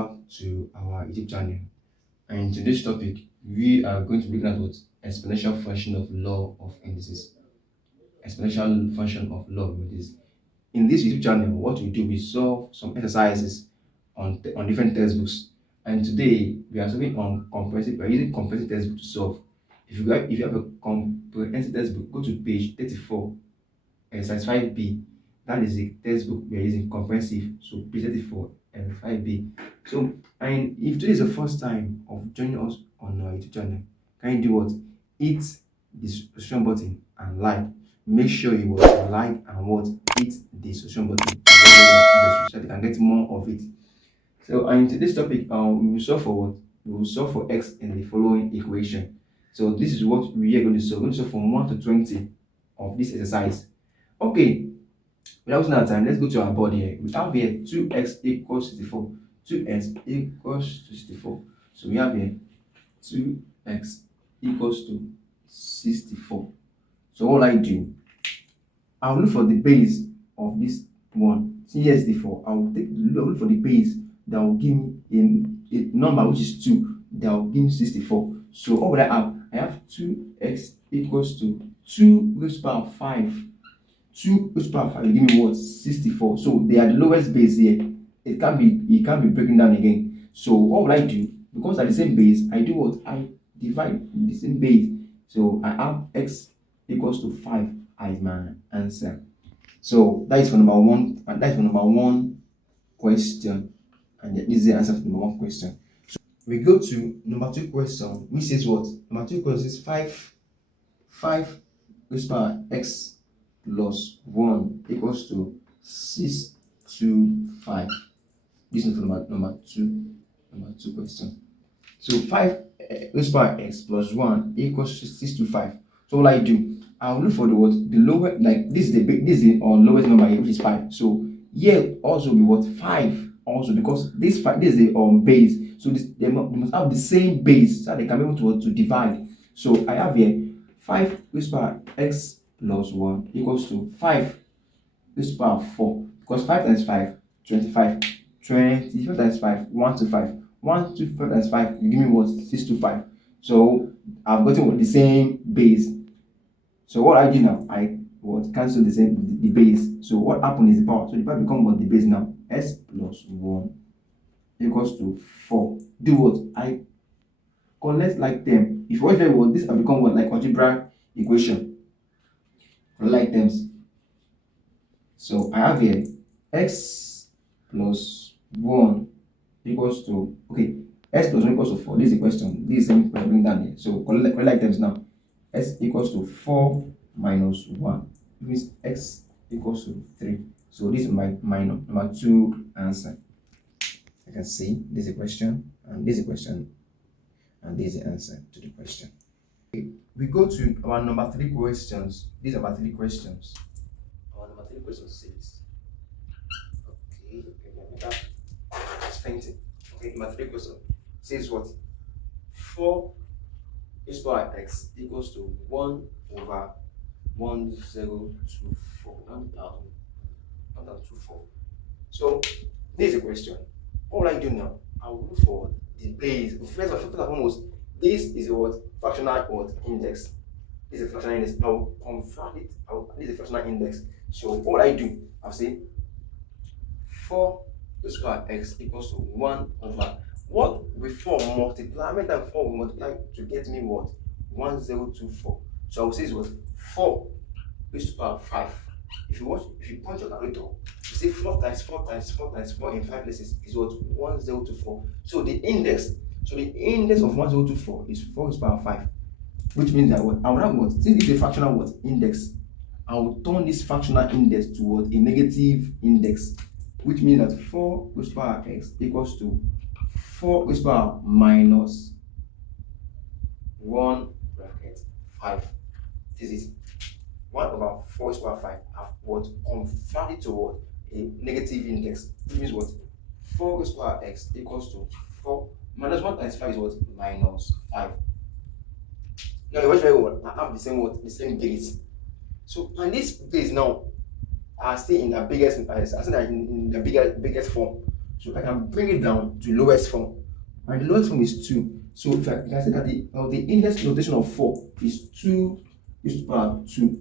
back to our YouTube channel. And in today's topic, we are going to be looking at what exponential function of law of indices. Exponential function of law of indices. In this YouTube channel, what we do, we solve some exercises on different textbooks. And today we are solving on comprehensive. We are using comprehensive textbook to solve. If you have a comprehensive textbook, go to page 34, exercise 5B. That is the textbook we are using, comprehensive. So page 34 and 5B. So, and if today is the first time of joining us on our YouTube channel, can you do what? Hit the subscription button and like. Make sure you will like and what? Hit the subscription button so that you can get more of it. So, and in today's topic, we will solve for what? We will solve for x in the following equation. So this is what we are going to solve. We're going to solve from 1 to 20 of this exercise. Okay, without wasting our time, let's go to our board here. We have here 2x equals 64. 2x equals to 64. So we have here 2x equals to 64. So what will I do? I'll look for the base of this one. See, here's the 4. I'll look for the base that will give me a number which is 2 that will give me 64. So what will I have? I have 2x equals to 2 raised to the power of 5. 2 raised to the power of 5 will give me what? 64. So they are the lowest base here. It can't be breaking down again. So what will I do? Because at the same base, I do what? I divide the same base. So I have x equals to 5 as my answer. So that is for number 1, and that is for number 1 question. And this is the answer for number 1 question. So we go to number 2 question, which says what? Number 2 question is 5 raised to the power x plus 1 equals to 6 to 5. This is for number 2 question. So 5 raised to the power x plus 1 equals to 6 to 5. So what I do? I will look for the what? The lower, like this is the lowest number here, which is 5. So here also be what? 5 also, because this is the base. So they must have the same base so they can be able to divide. So I have here 5 raised to the power x plus 1 equals to 5 raised to the power 4. Because 5 times 5, 25. 25 times 5, 1 to 5. 1 to 5 times 5, you give me what? 6 to 5. So I've gotten the same base. So what I do now, I would cancel the base. So what happened is the power. So the power becomes what? The base now. S plus 1 equals to 4. Do what? I collect like them. If you watch very well, this will become what? Like algebra equation. Like terms. So I have here x plus 1 equals to, okay, x plus 1 equals to 4. This is the question. This is the same bring down here. So collect like terms now. S equals to 4 minus 1. It means x equals to 3. So this is my number 2 answer. You can see this is a question, and this is a question, and this is the answer to the question. Okay. We go to our number 3 questions. These are our 3 questions. Our number 3 question says, okay, it's fainting. Okay, number 3 question says what? 4 raised to the power x equals to 1 over 1024. 1024. So this is a question. What will I do now? I will look for the base. First and foremost, this is a what? Fractional what? Index. This is a fractional index. I will convert it. This is a fractional index. So what will I do? I'll say 4 raised to the power x equals to 1 over what will 4 multiply? How many times 4 will multiply to get me what? 1024. So I will say it was 4 raised to the power 5. If you punch your calculator, you say 4 times 4 times 4 times 4 in 5 places is what? 1024. So the index of 1024 is 4 raised to the power 5. Which means that what? I will have what? Since it's a fractional what? Index, I will turn this fractional index to what? A negative index. Which means that 4 raised to the power x equals to 4 raised to the power minus 1 bracket 5. This is 1 over 4 raised to the power 5. I've what? Converted to what? A negative index. Which means what? 4 raised to the power x equals to 4 minus 1 times 5 is what? Minus 5. Now you watch very well. I have the same what? The same base. So and this base now are still in the biggest in the biggest form. So I can bring it down to lowest form. And the lowest form is 2. So if I can say that the index notation of 4 is 2 is to the power 2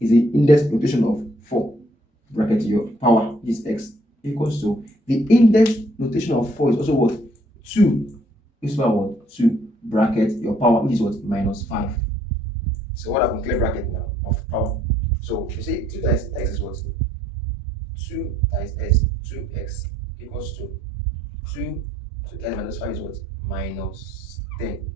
is the index notation of 4 bracket your power is x equals to the index notation of 4 is also what 2 is to the power what 2 bracket your power which is what minus 5. So what happened? Clear bracket now of power. So you see 2 times x is what 2 times s 2x equals to 2 times minus 5 is what minus 10.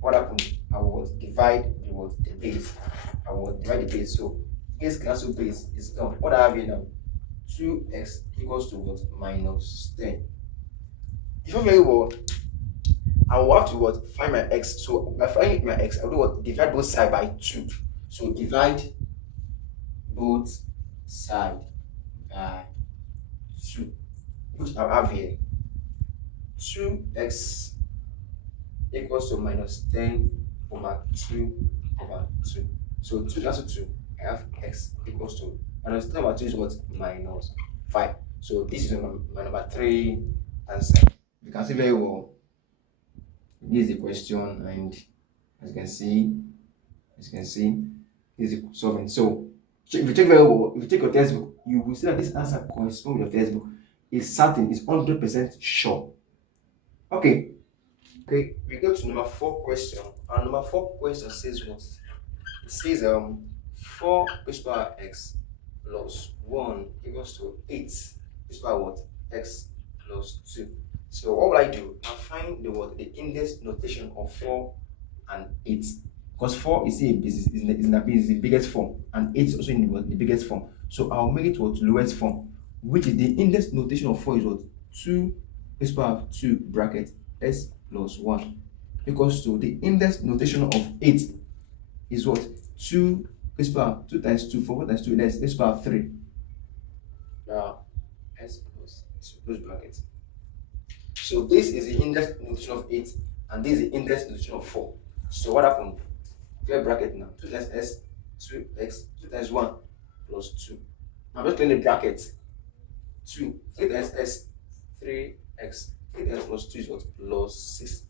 What happened? I will divide the base. I will divide the base. So base cancel base is gone. What I have here now? 2x equals to what? Minus 10. If you very well, I will have to what? Find my x. So by finding my x, I will do what? Divide both sides by 2. So divide both sides by 2. Which I have here. 2x equals to minus 10 over 2 over 2. So 2 cancel 2. I have x equals to minus 10 over 2 is what? Minus 5. So this is my number 3 answer. You can see very well. This is the question, and as you can see, this is solving. So if you check very well, if you check your textbook, you will see that this answer corresponds with your textbook. It's certain, it's 100% sure. Okay, we go to number 4 question. And number 4 question says what? It says 4 raised to the power x plus 1 equals to 8 raised to the power what? X plus 2. So what will I do? I'll find the index notation of 4 and 8. Because 4 is the biggest form, and 8 is also in the biggest form. So I'll make it to the lowest form, which is the index notation of 4 is what? 2 raised to the power 2 bracket s plus 1 equals to the index notation of 8 is what? 2 raised to the power 2 times 2, 4 times 2, that's raised to the power 3. S plus 2 close bracket. So this is the index notation of 8, and this is the index notation of 4. So what happened? Clear bracket now. 2 times s, 2x, 2 times 1 plus 2. I'm just clearing the bracket. 2, 3 times s, 3x, 3x plus 2 is what? Plus 6.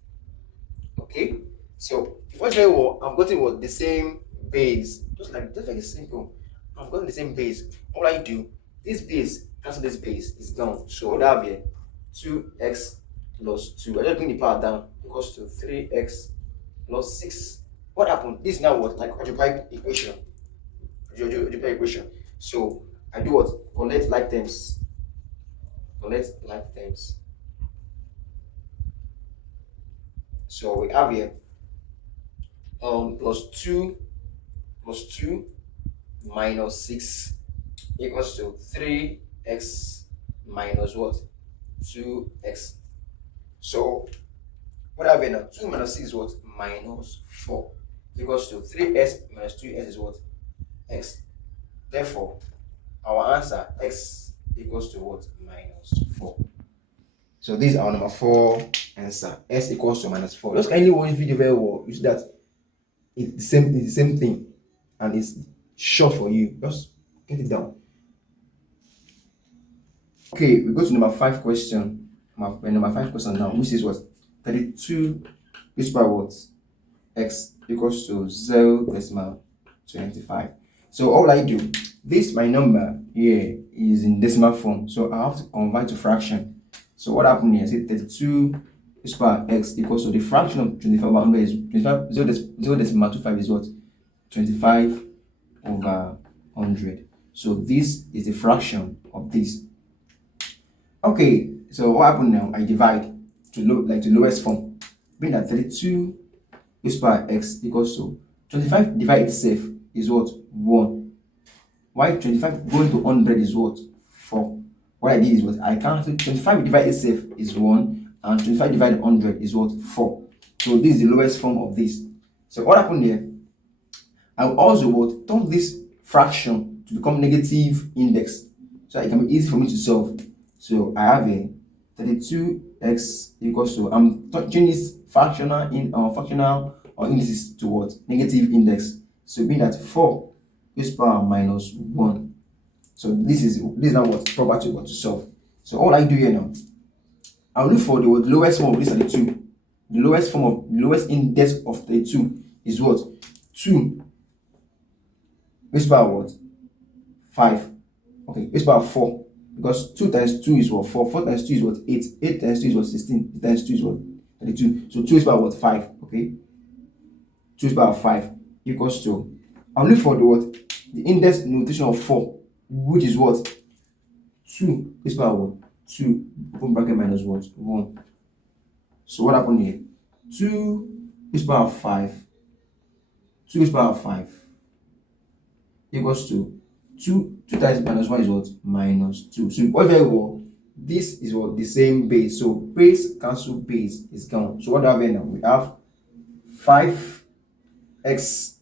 Okay? So if I very well, I've gotten what? The same base. Just very simple. I've gotten the same base. All I do, this base cancel this base is gone. So what I have here? 2x plus 2. I just bring the power down equals to 3x plus 6. What happened? This is now what? Like algebraic equation. Algebraic equation. So I do what? Collect like terms. So we have here plus 2 minus 6 equals to 3x minus what? 2x. So what I have here now? 2 minus 6 is what? Minus 4 equals to 3s minus 2s is what? X. Therefore, our answer x equals to what? Minus 4. So this is our number 4 answer. S equals to minus 4. Just kindly watch video very well. You see that it's the same thing, and it's short for you. Just get it down. Okay, we go to number 5 question. Number 5 question now, which is what? 32 raised to the power what? X equals to 0.25. So all I do, this my number here is in decimal form, so I have to convert to fraction. So what happened here? Say 32 raised to the power x equals to the fraction of 25 over 100 is 0.25 is what? 25 over 100. So this is the fraction of this. Okay, so what happened now? I divide to lowest form. Bring that 32 raised to the power x equals to 25 divided itself is what? 1. Why 25 going to 100 is what? 4. What I did is what? I cancel 25 divided itself is 1, and 25 divided 100 is what? 4. So this is the lowest form of this. So what happened here? I will also what? Turn this fraction to become negative index, so it can be easy for me to solve. So I have a 32x equals to, I'm changing this fractional or indices to what? Negative index. So mean that 4 raised to the power minus 1. So this is now what? Proper to solve. So all I do here now, I'll look for the lowest form of this 32. The lowest index of 32 is what? 2 raised power what? 5. Okay, raised power 4. Because 2 times 2 is what? 4. 4 times 2 is what? 8. 8 times 2 is what? 16. 8 times 2 is what? 32. So 2 raised power what? 5. Okay. 2 raised power 5 equals to, I'll look for the what? The index notation of 4, which is what? 2 raised power what? 2 open bracket minus what? 1. So what happened here? 2 raised power 5. 2 raised power 5 equals to 2 times minus 1 is what? Minus 2. So what very well, this is what? The same base. So base cancel base is gone. So what do we have here now? We have 5x,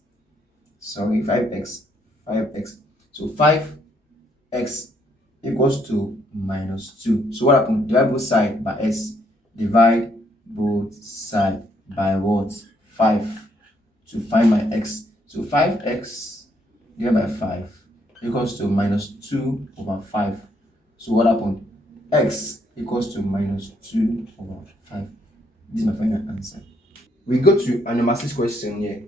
sorry, 5x. So 5x equals to minus 2. So what happened? Divide both side by s. Divide both side by what? 5 to find my x. So 5x divided by 5 equals to minus 2 over 5. So what happened? X equals to minus 2 over 5. This is my final answer. We go to our number 6 question here.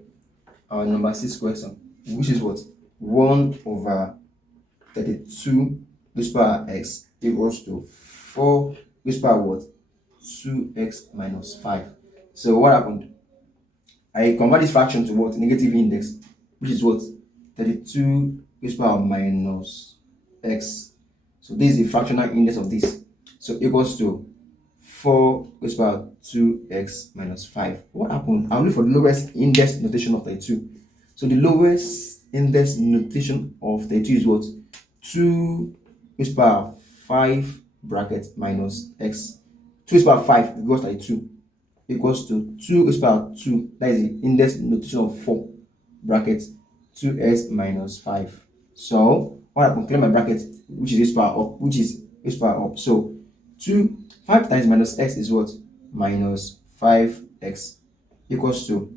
Our number 6 question, which is what? 1 over 32 raised power x equals to 4 raised power what? 2x minus 5. So what happened? I convert this fraction to what? Negative index, which is what? 32 raised power minus x. So this is the fractional index of this. So equals to 4 raised power 2x minus 5. What happened? I'm looking for the lowest index notation of 32. So the lowest index notation of 32 is what? 2 raised power 5 bracket minus x. 2 raised power 5 equals 32 equals to 2 raised power 2. That is the index notation of 4 bracket 2x minus 5. So what happened? Clear my bracket, which is raised power up, which is raised power up. So 5 times minus x is what? Minus 5x equals to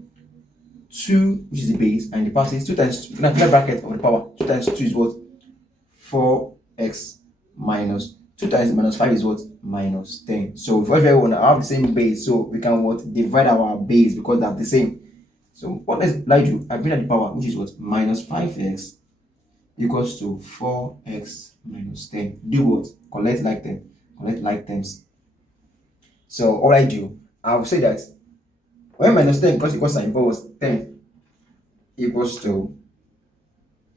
2, which is the base, and the power is 2 times 2. Now clear bracket of the power. 2 times 2 is what? 4x minus 2 times minus 5 is what? Minus 10. So if we want to have the same base, so we can what? Divide our base because they're the same. So what does I do? I bring out the power, which is what? Minus 5x equals to 4x minus 10. Do what? Collect like them. Collect like terms. So all I do, I will say that when minus 10 plus equals sign was 10 equals to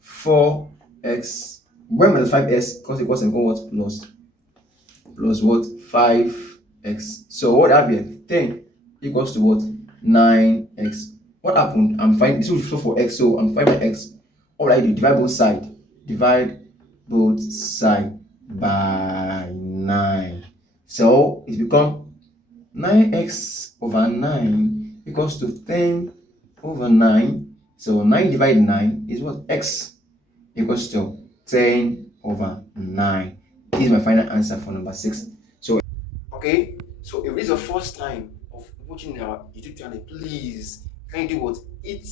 4x. When minus 5x plus equals sign what? Plus what? 5x. So what happened? 10 equals to what? 9x. What happened? I'm finding this is for x, so I'm finding my x. All I do, divide both sides. Divide both sides by 9. So it's become 9x over 9 equals to 10 over 9. So 9 divided 9 is what? X equals to 10 over 9. This is my final answer for number 6. So, okay. So if this is the first time of watching our YouTube channel, please can you do what? Hit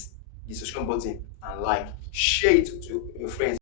the subscribe button and like, share it to your friends.